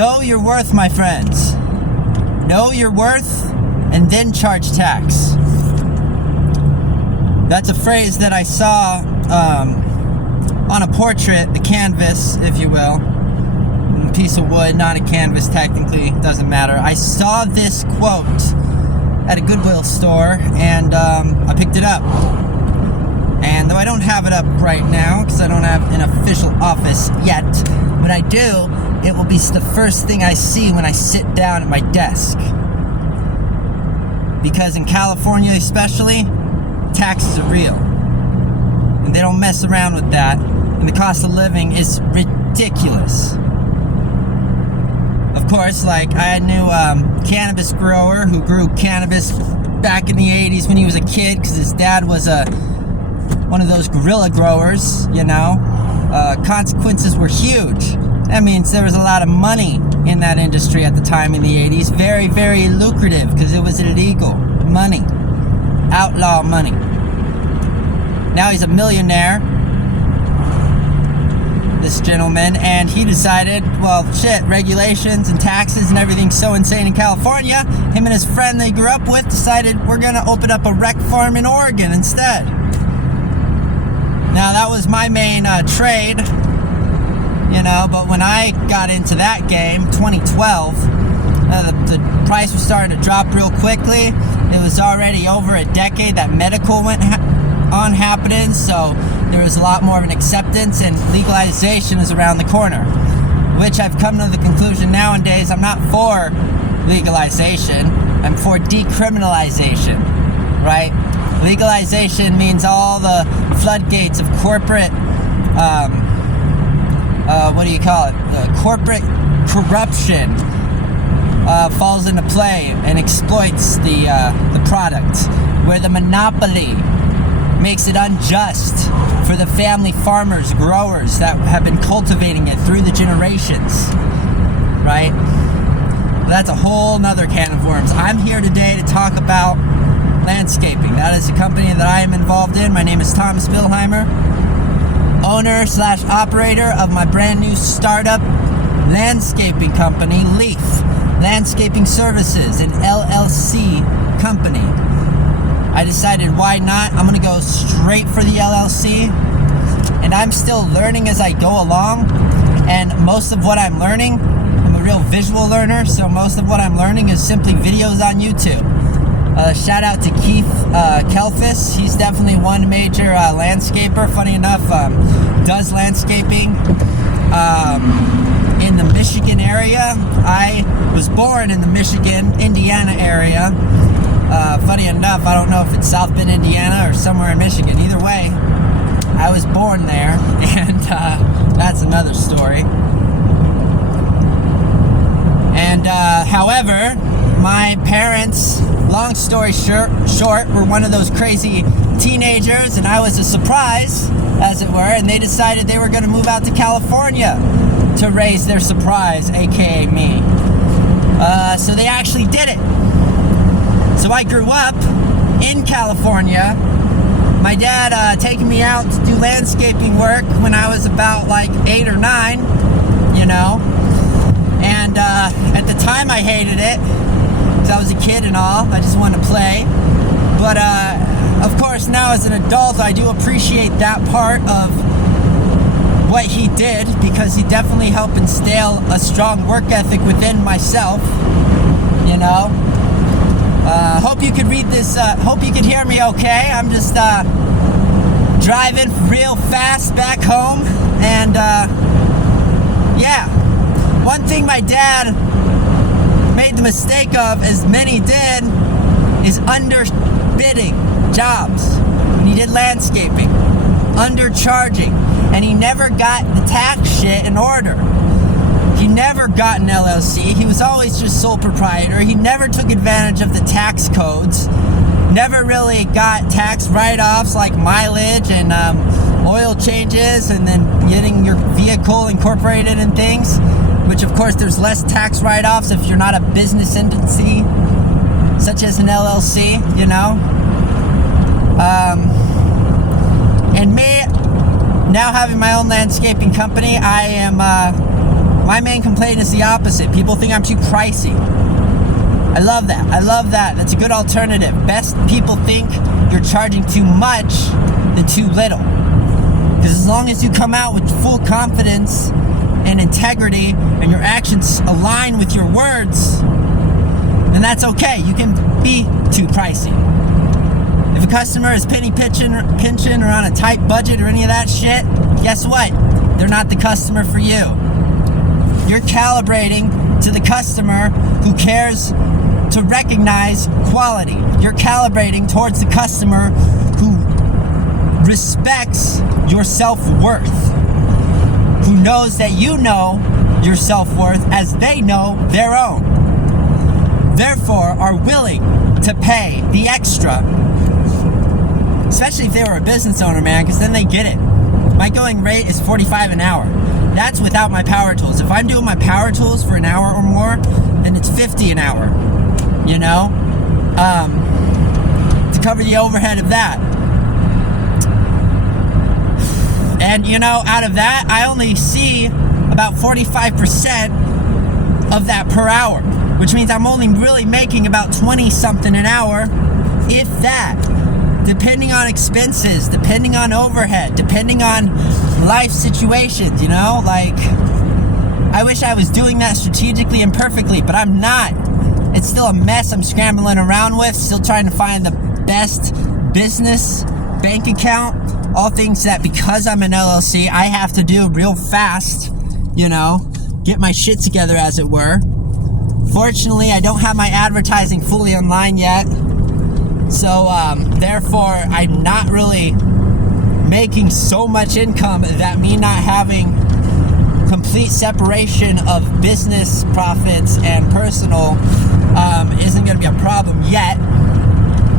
Know your worth, my friends. Know your worth and then charge tax. That's a phrase that I saw on a portrait, a canvas, if you will. A piece of wood, not a canvas technically, doesn't matter. I saw this quote at a Goodwill store, and I picked it up. And though I don't have it up right now, because I don't have an official office yet, when I do, it will be the first thing I see when I sit down at my desk. Because in California especially, taxes are real. And they don't mess around with that. And the cost of living is ridiculous. Of course, like, I knew a cannabis grower who grew cannabis back in the 80s when he was a kid, because his dad was one of those guerrilla growers, you know. Consequences were huge. That means there was a lot of money in that industry at the time in the 80s. Very, very lucrative, because it was illegal money. Outlaw money. Now he's a millionaire, this gentleman, and he decided, well, shit, regulations and taxes and everything's so insane in California. Him and his friend they grew up with decided we're gonna open up a rec farm in Oregon instead. Now that was my main trade, you know, but when I got into that game, 2012, the price was starting to drop real quickly. It was already over a decade that medical went on happening, so there was a lot more of an acceptance, and legalization is around the corner, which I've come to the conclusion nowadays I'm not for legalization, I'm for decriminalization, right? Legalization means all the floodgates of corporate, what do you call it? Corporate corruption falls into play and exploits the product, where the monopoly makes it unjust for the family farmers, growers that have been cultivating it through the generations, right? Well, that's a whole nother can of worms. I'm here today to talk about landscaping. That is a company that I am involved in. My name is Thomas Billheimer, owner/operator of my brand new startup landscaping company, Leaf Landscaping Services, an LLC company. I decided, why not? I'm gonna go straight for the LLC, and I'm still learning as I go along, and most of what I'm learning, I'm a real visual learner, so most of what I'm learning is simply videos on YouTube. Shout out to kalfas. He's definitely one major landscaper, funny enough, does landscaping in the Michigan area. I was born in the Michigan, Indiana area. Funny enough, I don't know if it's South Bend, Indiana, or somewhere in Michigan. Either way, I was born there, and that's another story. And however, my parents, long story short, were one of those crazy teenagers, and I was a surprise, as it were, and they decided they were going to move out to California to raise their surprise, aka me. So they actually did it. So I grew up in California. My dad taking me out to do landscaping work when I was about like 8 or 9, you know. And at the time I hated it, because I was a kid and all. I just wanted to play. But of course now as an adult I do appreciate that part of what he did, because he definitely helped instill a strong work ethic within myself, you know. Hope you could read this, hope you could hear me okay. I'm just driving real fast back home, and yeah. One thing my dad made the mistake of, as many did, is underbidding jobs when he did landscaping, undercharging, and he never got the tax shit in order. He never got an LLC. He was always just sole proprietor. He never took advantage of the tax codes. Never really got tax write-offs like mileage and oil changes, and then getting your vehicle incorporated and things, which of course there's less tax write-offs if you're not a business entity, such as an LLC, you know. And me, now having my own landscaping company, I am My main complaint is the opposite. People think I'm too pricey. I love that. I love that. That's a good alternative. Best people think you're charging too much than too little. Because as long as you come out with full confidence and integrity and your actions align with your words, then that's okay. You can be too pricey. If a customer is penny pinching or on a tight budget or any of that shit, guess what? They're not the customer for you. You're calibrating to the customer who cares to recognize quality. You're calibrating towards the customer who respects your self-worth, who knows that you know your self-worth as they know their own, therefore are willing to pay the extra, especially if they were a business owner, man, because then they get it. My going rate is $45 an hour. That's without my power tools. If I'm doing my power tools for an hour or more, then it's $50 an hour, you know, to cover the overhead of that. And, you know, out of that, I only see about 45% of that per hour, which means I'm only really making about 20 something an hour, if that, depending on expenses, depending on overhead, depending on life situations, you know, like, I wish I was doing that strategically and perfectly, but I'm not. It's still a mess I'm scrambling around with, still trying to find the best business bank account, all things that because I'm an LLC, I have to do real fast, you know, get my shit together, as it were. Fortunately, I don't have my advertising fully online yet, so therefore I'm not really making so much income that me not having complete separation of business profits and personal isn't going to be a problem yet.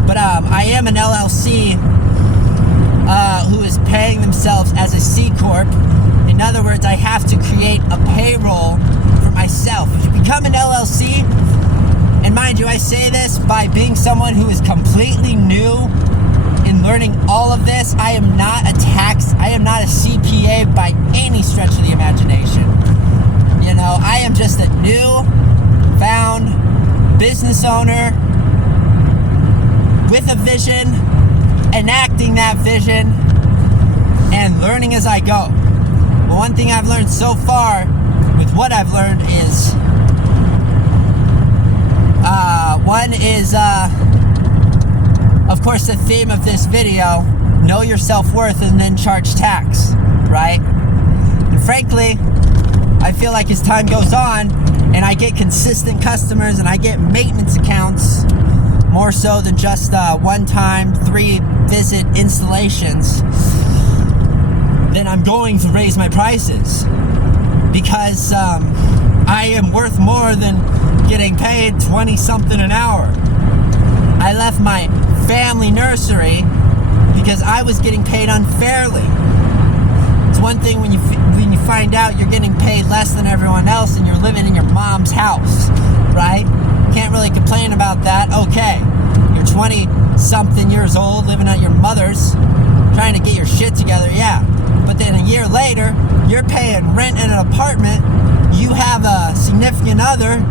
But I am an LLC who is paying themselves as a C Corp. In other words, I have to create a payroll for myself. If you become an LLC, and mind you, I say this by being someone who is completely new in learning all of this. I am not a CPA by any stretch of the imagination. You know, I am just a new found business owner with a vision, enacting that vision, and learning as I go. But one thing I've learned so far with what I've learned is of course, the theme of this video, know your self-worth and then charge tax, right? And frankly, I feel like as time goes on and I get consistent customers and I get maintenance accounts, more so than just one-time 3-visit installations, then I'm going to raise my prices, because I am worth more than getting paid 20 something an hour. I left my family nursery because I was getting paid unfairly. It's one thing when you find out you're getting paid less than everyone else and you're living in your mom's house, right? Can't really complain about that. Okay, you're 20 something years old living at your mother's, trying to get your shit together, yeah. But then a year later, you're paying rent in an apartment. You have a significant other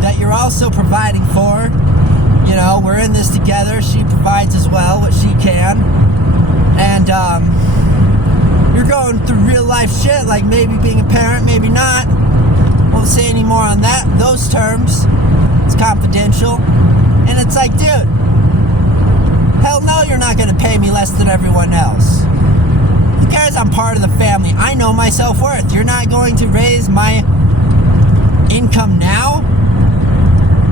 that you're also providing for. You know, we're in this together. She provides as well what she can. And you're going through real life shit, like maybe being a parent, maybe not. Won't say any more on that, those terms. It's confidential. And it's like, dude, hell no, you're not going to pay me less than everyone else. Who cares? I'm part of the family. I know my self-worth. You're not going to raise my income now?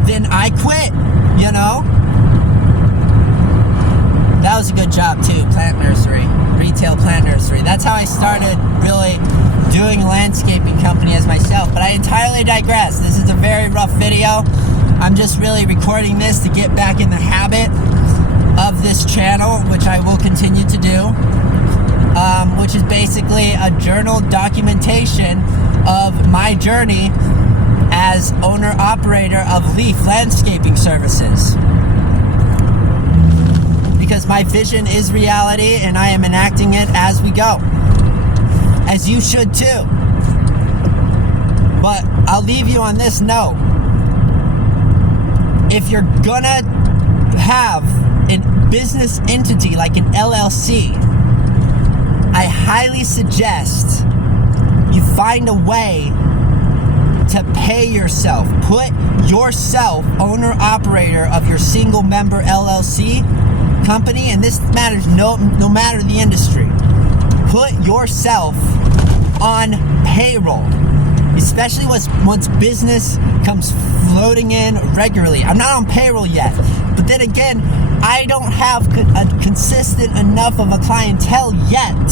Then I quit, you know? That was a good job too, plant nursery, retail plant nursery. That's how I started really doing a landscaping company as myself. But I entirely digress. This is a very rough video. I'm just really recording this to get back in the habit of this channel, which I will continue to do, which is basically a journal documentation of my journey as owner-operator of Leaf Landscaping Services. Because my vision is reality and I am enacting it as we go. As you should too. But I'll leave you on this note. If you're gonna have a business entity like an LLC, I highly suggest you find a way to pay yourself. Put yourself owner operator of your single member LLC company, and this matters no matter the industry. Put yourself on payroll, especially once business comes floating in regularly. I'm not on payroll yet, but then again, I don't have a consistent enough of a clientele yet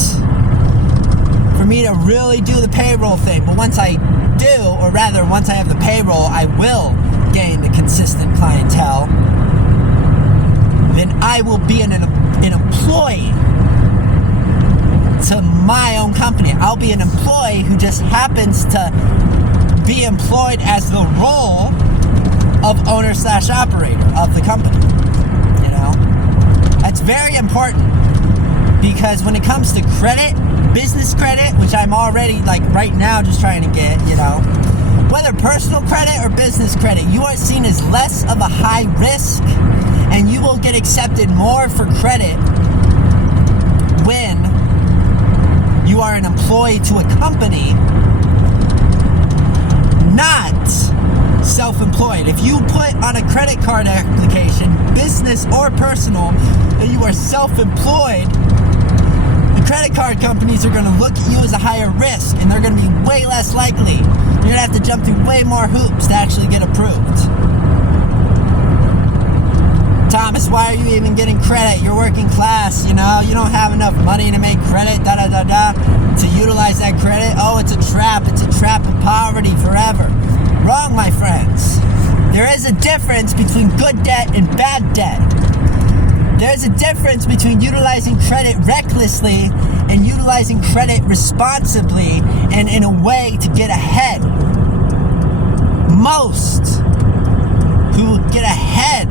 for me to really do the payroll thing. But once I do, or rather once I have the payroll, I will gain the consistent clientele. Then I will be an employee to my own company. I'll be an employee who just happens to be employed as the role of owner/operator of the company. You know, that's very important, because when it comes to credit, business credit, which I'm already like right now just trying to get, you know, whether personal credit or business credit, you are seen as less of a high risk, and you will get accepted more for credit when you are an employee to a company, not self-employed. If you put on a credit card application, business or personal, that you are self-employed, the credit card companies are going to look at you as a higher risk, and they're going to be way less likely. You're going to have to jump through way more hoops to actually get approved. Thomas, why are you even getting credit? You're working class, you know, you don't have enough money to make credit, to utilize that credit. Oh, it's a trap of poverty forever. Wrong, my friends. There is a difference between good debt and bad debt. There's a difference between utilizing credit recklessly and utilizing credit responsibly and in a way to get ahead. Most who get ahead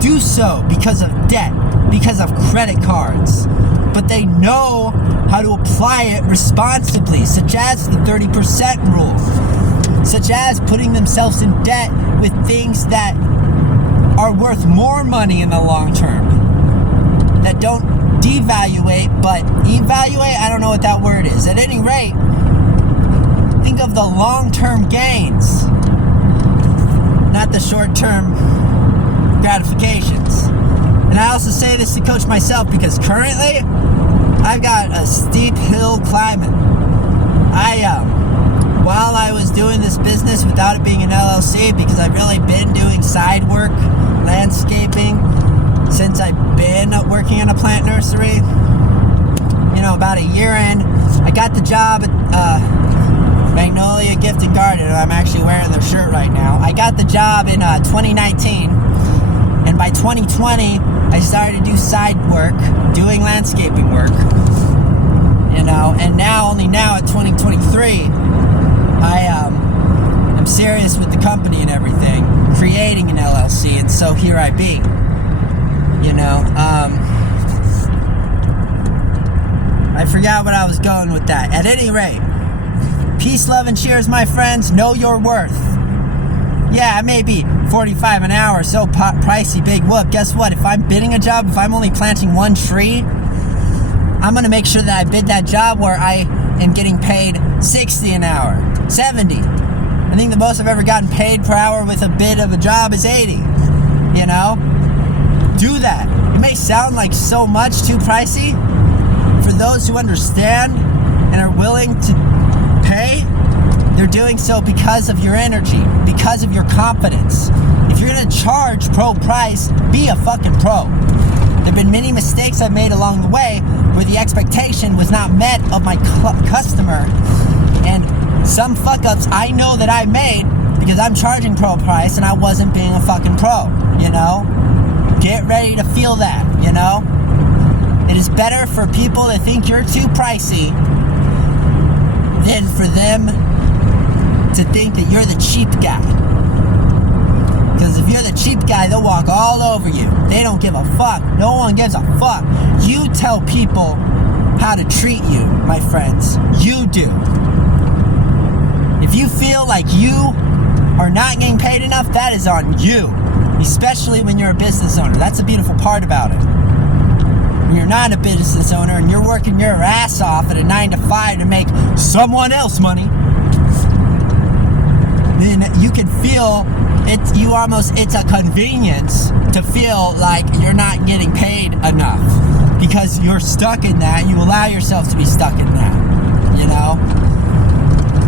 do so because of debt, because of credit cards, but they know how to apply it responsibly, such as the 30% rule, such as putting themselves in debt with things that are worth more money in the long term, that don't devaluate, but evaluate, I don't know what that word is. At any rate, think of the long-term gains, not the short-term gratifications. And I also say this to coach myself, because currently I've got a steep hill climbing. While I was doing this business without it being an LLC, because I've really been doing side work, landscaping, since I've been working in a plant nursery, you know, about a year in. I got the job at Magnolia Gift and Garden. I'm actually wearing their shirt right now. I got the job in 2019, and by 2020, I started to do side work, doing landscaping work, you know, and only now at 2023, I'm serious with the company and everything, creating an LLC, and so here I be, you know. I forgot what I was going with that. At any rate, peace, love, and cheers, my friends. Know your worth. Yeah, it may be $45 an hour, so pricey, big whoop. Guess what? If I'm bidding a job, if I'm only planting one tree, I'm going to make sure that I bid that job where I am getting paid $60 an hour, $70. I think the most I've ever gotten paid per hour with a bid of a job is $80, you know? Do that. It may sound like so much too pricey. For those who understand and are willing to pay, they're doing so because of your energy, because of your confidence. If you're going to charge pro price, be a fucking pro. There have been many mistakes I've made along the way where the expectation was not met of my customer, and some fuck-ups I know that I made because I'm charging pro price and I wasn't being a fucking pro, you know? Get ready to feel that, you know? It is better for people to think you're too pricey than for them to think that you're the cheap guy. Because if you're the cheap guy, they'll walk all over you. They don't give a fuck. No one gives a fuck. You tell people how to treat you, my friends. You do. If If you feel like you are not getting paid enough, that is on you, especially when you're a business owner. That's the beautiful part about it. When you're not a business owner and you're working your ass off at a 9 to 5 to make someone else money, then you can feel it. It's a convenience to feel like you're not getting paid enough because you're stuck in that. You allow yourself to be stuck in that,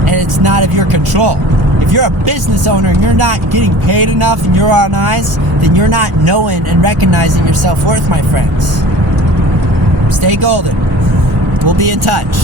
and it's not of your control. If you're a business owner and you're not getting paid enough and you're on ice, then you're not knowing and recognizing your self-worth, my friends. Stay golden. We'll be in touch.